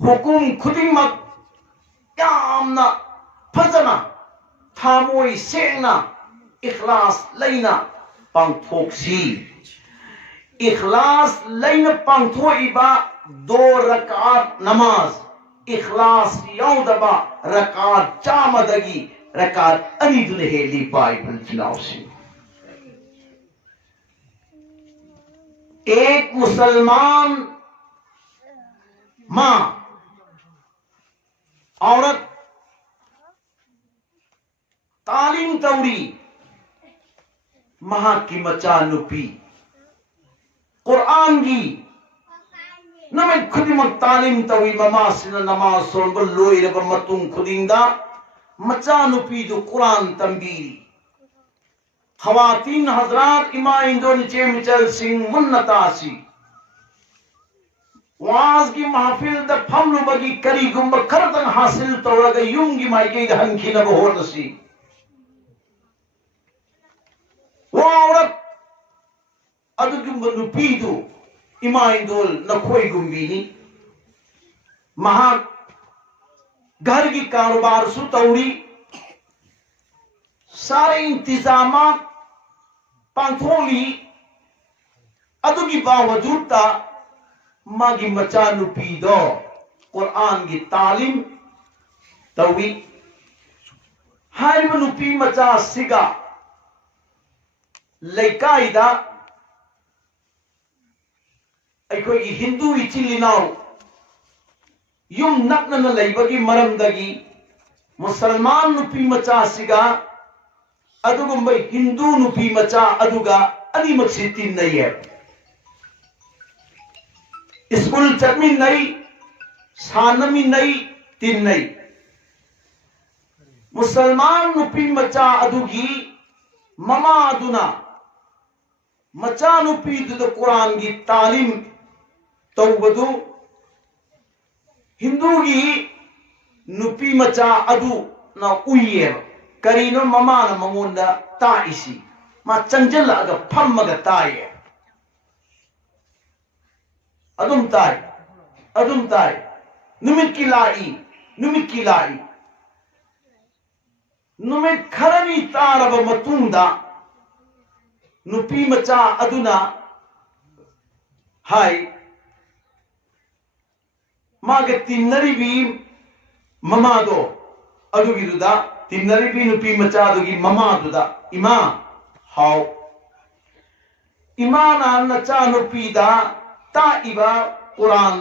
hukum khudingmak yamna fazana thamoi sengna ikhlas leina pangthoksi ikhlas leina pangthoiba do rakat namaz ikhlas yaudaba rakat chamadagi rakat ani dune heli bible chinausi एक मुसलमान मां औरत तालीम तौरी महा की मचा नुपी कुरान की नमें खुदिमक तालीम तौरी ममा सिना नमाज सोन लोई रब मतुम खुदिंदा मचा नुपी जो कुरान तंबीरी खवातीन हजरात इमा इंडोनेशिया मिचल सिंह मुन्नतासी वाज की महफिल द फमलु बगी करी गुंब खरतन हासिल तौरग युंगी माइके हंखी न हो नसी वो औरत अदु गुंब नुपीदु इमा इंदोल नखोई गुंबीनी महा घर की कारोबार सु तौरी सारे इंतजामात पांथोली अदुगी बावजूद ता मागी मचा नुपी दो कुरान की तालीम तवी हारिब नुपी मचा सिगा लेकाइदा अखोई हिंदू इचिलिनाव युम नकनन लेबगी मरमदगी मुसलमान नुपी मचा सिगा अदुगुंब हिंदू नुपी मचा अदुगा अनिमक से तीन नहीं है स्कूल चटमी नहीं सानमी नहीं तीन नहीं मुसलमान नुपी मचा अदुगी ममा अदुना मचा नुपी दुद कुरान की तालीम तौबदु हिंदू की नुपी मचा अदु ना उइये करीनो ममा न मंगोंदा ताइसी मा चंजल अग फम्मग ताये अदुम ताय नुमित की लाई नुमित खरनी तारब मतुंदा नुपी मचा अदुना हाय मागे तिन्नरी भी ममा दो अदुगी दुदा तिन्नरी भी नुपी मचा दुगी ममा दुदा इमा हाउ इमाना नचा नुपी दा ताइबा कुरान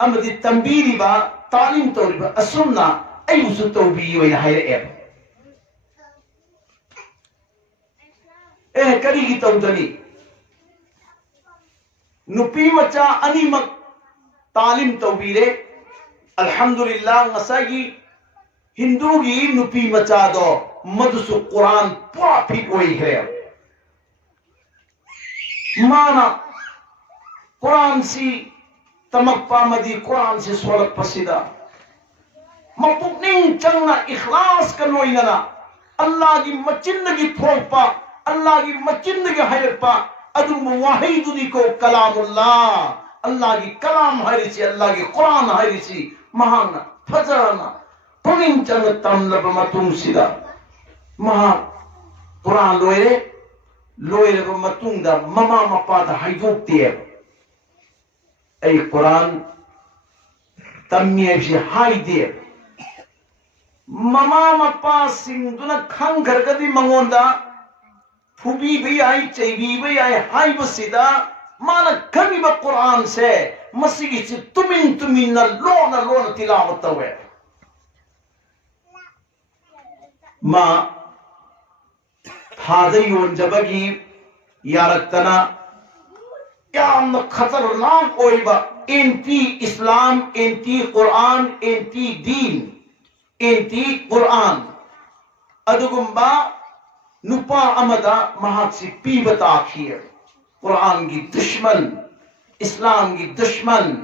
अमदी तंबीरीबा तालीम तौरीबा असुन्ना अयुसु तौबी वैन हायरे करी की तौदनी नुपी मचा अनिमक तालीम तौबीरे अल्हम्दुलिल्लाह ngसागी हिंदू की नुपी मचा दो मदसु कुरान पूरा फिट हुई है माना कुरान सी तमक्पा मदी कुरान से स्वलक पसीदा मपुकनिंग चंगना इखलास कनोइनना अल्लाह की मचिंदगी थोपा अल्लाह की मचिंदगी हैरपा अदुम वाहिदुनी को कलामुल्लाह अल्लाह की कलाम हैरिसी अल्लाह की कुरान हैरिसी महान फजरना पुनिंग चंग तमलब मतुम सिदा महा कुरान लोयरे मतुंगदा ममा मपा दा हाइदोक्ते ऐ कुरान तम्ये से हाइदे ममा मपा सिंगदुना खंगरगदी मंगोंदा फुबी भी आई चैबी भी आई हाई बसिदा माना कभी ब कुरान से मसीह से तुमिन न लोन तिलावत हुए मां हादयोन जबगी यारतना याम खतरनाक ओइबा एंटी इस्लाम एंटी कुरान एंटी दीन एंटी कुरान अदुगुंबा नुपा अमदा महासी पीबता खियर कुरान की दुश्मन इस्लाम की दुश्मन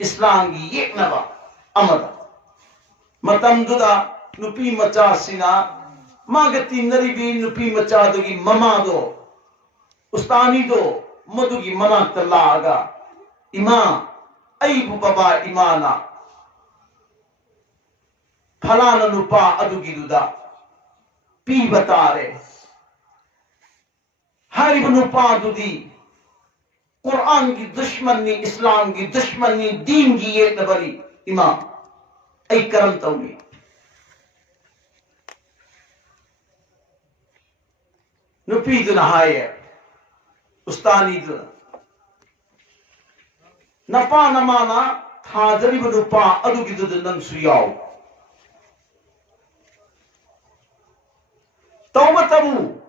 इस्लाम की एक नवा अमदा मतम दुदा नुपी मचा सिना मागती नरी भी नुपी मचा दुगी ममा दो उस्तानी दो मधुगी मना तलागा इमा अईबु बाबा इमाना फलाना नुपा अदुगिदुदा पीबा तारे हारिब नुपा दुदी कुरान की दुश्मनी इस्लाम की दुश्मनी दीन की ये नबरी इमाम ऐ करम तौनी नुपीदुना हाय उस्तानीदुना नपा नमाना थाजरिब नुपा अदुगिदुदा नंसु याव तौबा तबू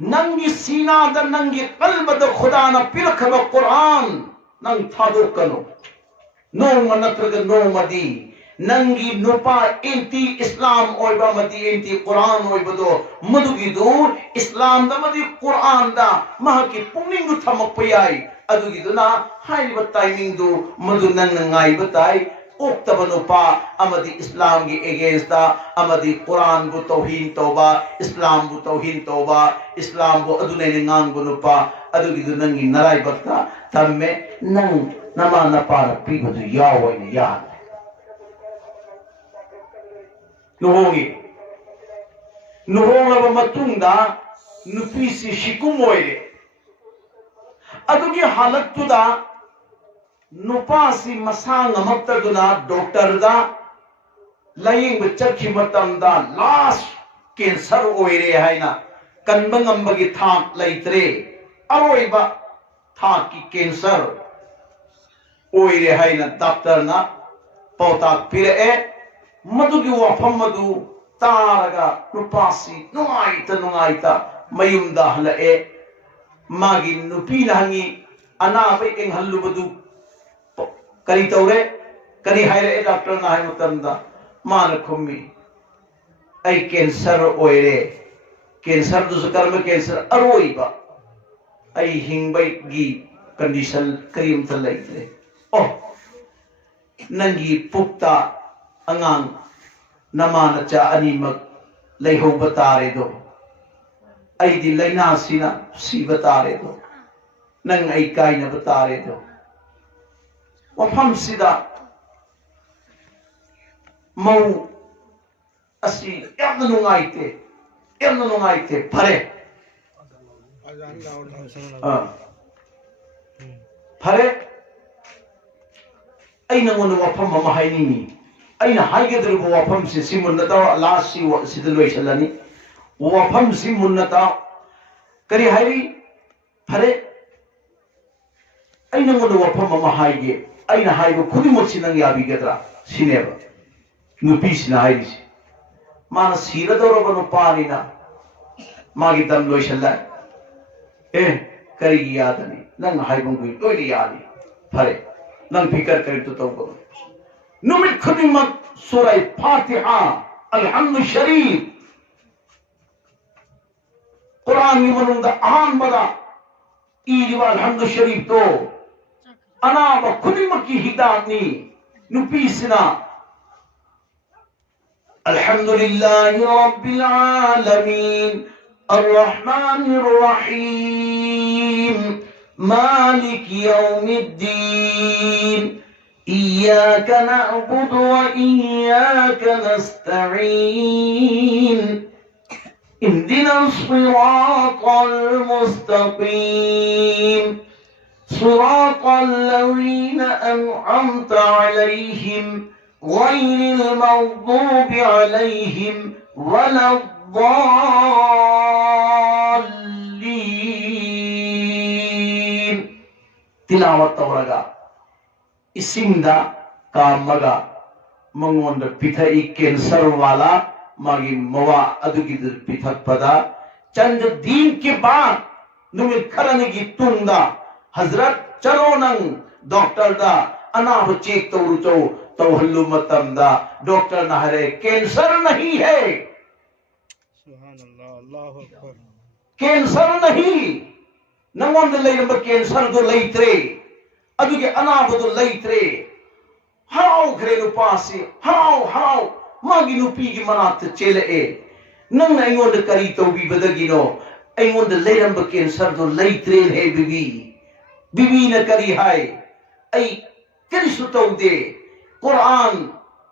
नंगी सीना द नंगी कल्ब द खुदा न पिरखब कुरान नंग थादो कनो नोम नत्रग नोमदी नंगी नुपा इंती इस्लाम ओइबा मदी इंती कुरान ओइबदो मदुगिदो इस्लाम द मदी कुरान दा महा की पुंगिंग थमपयाई अदुगिदुना हाइब टाइमिंग दो मदु नंग ngai batai ओक्तब नुपा अमदी इस्लाम की एगेंस्ट अमदी कुरान बु तौहीन तौबा इस्लाम बु तौहीन तौबा इस्लाम बु अदुने ngang बु नुपा अदुगिदु नंगी नराई बक्ता तम्मे नंग नमा नपा पीबदु यावोइने या नुहोंगी नुहोंगब मतुंगदा नुपीसी शिकुम ओइरे अदुगी हालत तुदा नुपासी मसांग मक्तदुना डॉक्टर दा लाइंग बच्ची मतमदा लास्ट कैंसर ओइरे हैना कनबंगंबगी थाक लैत्रे अरोइबा थाक की कैंसर ओइरे हैना डॉक्टर ना पौता पिरे मदुगी वफम मदु तारगा नुपासी नुंगाइता मयुमदा हलए मागी नुपी नहंगी अनाबे एंगहल्लुबदु करी तौरे करी हायरे डॉक्टर ना हाय मतमदा मान खुम्मी ऐ कैंसर ओइरे कैंसर दुस कर्म कैंसर अरोइबा ऐ हिंगबै गी कंडीशन करीम त लैत्रे ओ नंगी पुक्ता अंगांग नमान चा अनीमक लैहो बतारे दो ऐ दि लैना सिना सी बतारे दो नंग ऐ काइना बतारे दो वफम सिदा मऊ असी यामना नुंगाइते फरे फरे ऐ नंगोन वफम अमा हाइनिनी ऐना हाइगदरुब वफम से सिमुन्नता लास्ट सी सिद लोइसलनी वफम सिमुन्नता करी हाइरी फरे ऐ नंगोन वफम अमा हाइगे ऐना हाइबो खुदिमोसी नंग याबिगद्रा सिनेबा नुपीसिना हाइरिसि माना सीरदोरब नुपानिना मागी दम लोइसल्ला ए करी यादनी नंग हाइबंगुइ लोइदि यादि फरे नंग फिकर करि तो तौबो नुमित खुदिमत सूरह फातिहा अलहम्दु शरीफ कुरान की मनुंदा आन बदा ईदिवा अलहम्दु शरीफ तो अनाब खुदिमत की हिदायतनी नुपीसिना अल्हम्दुलिल्लाहि रब्बिल आलमीन अर्रहमानिर रहीम मालिक यौमिद्दीन इय्याका नअबुदु व इय्याका नस्तईन इहदिनस सिरातल मुस्तकीम सिरातल लज़ीना अनअमता अलैहिम गैरिल मग़दूबि अलैहिम वलद्दाल्लीन तिलावत तौरगा इसिंदा कामगा मंगोंद पिथई कैंसर वाला मागी मवा अदुगी पिथक पदा चंद दिन के बाद नुमित खरन की तुंगा हजरत चलो नंग डॉक्टर दा अनाब चेक तौरु चौ तौहल्लु मतम दा डॉक्टर नहरे कैंसर नहीं है सुभान अल्लाह अल्लाहु अकबर कैंसर नहीं नंगोंद लेरब कैंसर दो लैत्रे अदुगे अनाब दो लैत्रे हाउ घरेनु पासी हाउ मागी नुपी की मनात चेले नंग अयोंद करी तौबी बदगिनो अयोंद लेरब कैंसर दो लैत्रे है बीबी न करी हाय ऐ करी सुतौदे कुरान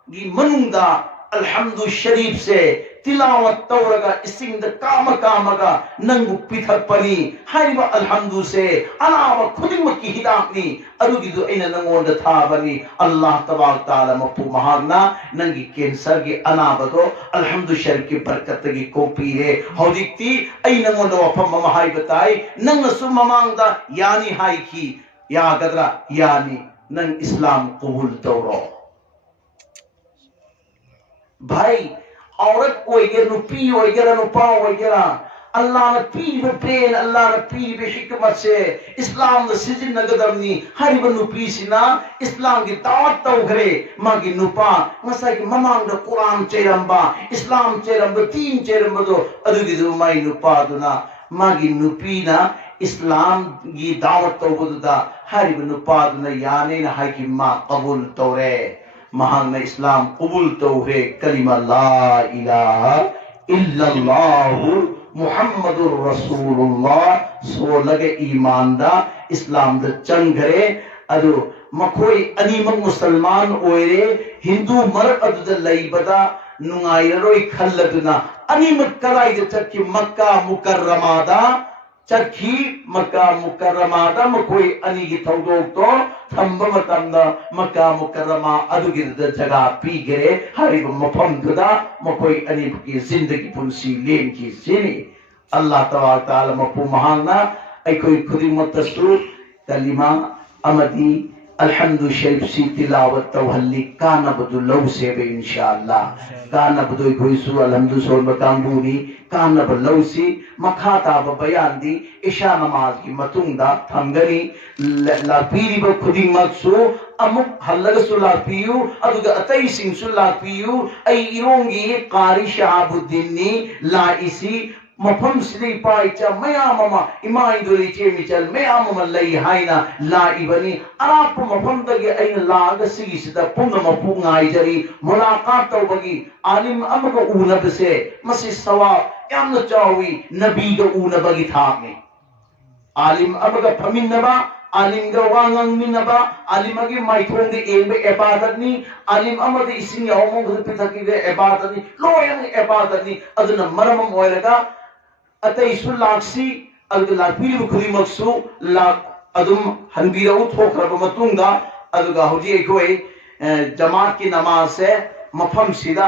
गी मनुंदा अल्हम्दु शरीफ से तिलावत तौरगा इसिंग द कामगा नंगु पिथकपनी हाइबा अल्हम्दु से अनाब खुदिंग की हिदाकनी अरुगिदु ऐना नंगोंद थाबनी अल्लाह तबारक तआला मपु महागना नंगी कैंसर की अनाबदो अल्हम्दु शरीफ की बरकत की कोपीरे हौजिक्ति ऐ नंगोंद वफम महाई बताई नंग सुममांगदा यानी हाई की यागदरा यानी नंग इस्लाम कबूल तौरो भाई औरत ओइगे नुपी ओइगेरा नुपा ओइगेरा अल्लाह ने पीब प्रेन अल्लाह ने पीब हिकमत से इस्लाम ने सिजिन नगदमनी हरिब नुपी सिना इस्लाम की दावत तौगरे मागी नुपा मसाई की ममांग द कुरान चेरंबा इस्लाम चेरंबा तीन चेरंबदो अदुगी दु माई नुपा दुना मागी नुपीना इस्लाम की दावत तौबुदा हरिब नुपा दुना याने न हाई की मा कबूल तौरे महान इस्लाम कबूल तौहे कलिमा ला इलाहा इल्लल्लाह मुहम्मदुर रसूलुल्लाह सो लगे ईमानदा इस्लाम द चंगरे अदु मखोई अनीमक मुसलमान ओइरे हिंदू मरब अदुद लैबदा नुंगाइरोई खल्लदुना अनीमक कराइद चक्की मक्का मुकर्रमादा चक्की मक्का मुकर्रमादा मखोई अनी की थौदोक तो थंब मतमदा मक्का मुकर्रमा अदुगिद जगह पीगरे हरिब मफमदुदा मखोई अनी की जिंदगी पुंसी लेन की सिनी अल्लाह तबारक तआला मपु महाना ऐकोई खुदिमतसु कलिमा अमदी अल्हम्दु शरीफ सी तिलावत तवहल्ली कानबदु लौ से बे इंशाअल्लाह कानबदु कोइसु अल्हम्दु सोन बकांबुनी कानब लौ सी मखाता बयान दी इशा नमाज की मतुंदा थंगनी ला पीरी ब खुदिमतसु अमुक हल्लगसु ला पियु अदुग अतई सिंसु ला पियु ऐ इरोंगी कारी शहाबुद्दीनी ला इसी मफम सिदई पाइचा मयाममा इमाइदुरी चेमिचल मयाममा लई हाइना लाइबनी अराप मफम दगे ऐन लाग सिगिसिदा पुंग मपु गाइजरी मुलाकात तौबगी आलिम अमग उनब से मसि सवाब यामन चावी नबी ग उनबगी थामे आलिम अमग फमिनबा आलिम ग वांगंग मिनबा आलिम गे माइथोंग गे एबे इबादतनी आलिम अमद इसिंग यावमो पिथकी गे इबादतनी लोयंग इबादतनी अदुना मरम मोयरगा अतई सुलाक्सी अदुला पीरु खुदिमक्सु ला अदुम हनबीरउ थोखरब मतुंगा अदुगा होजी एकोई जमात की नमाज से मफम सिदा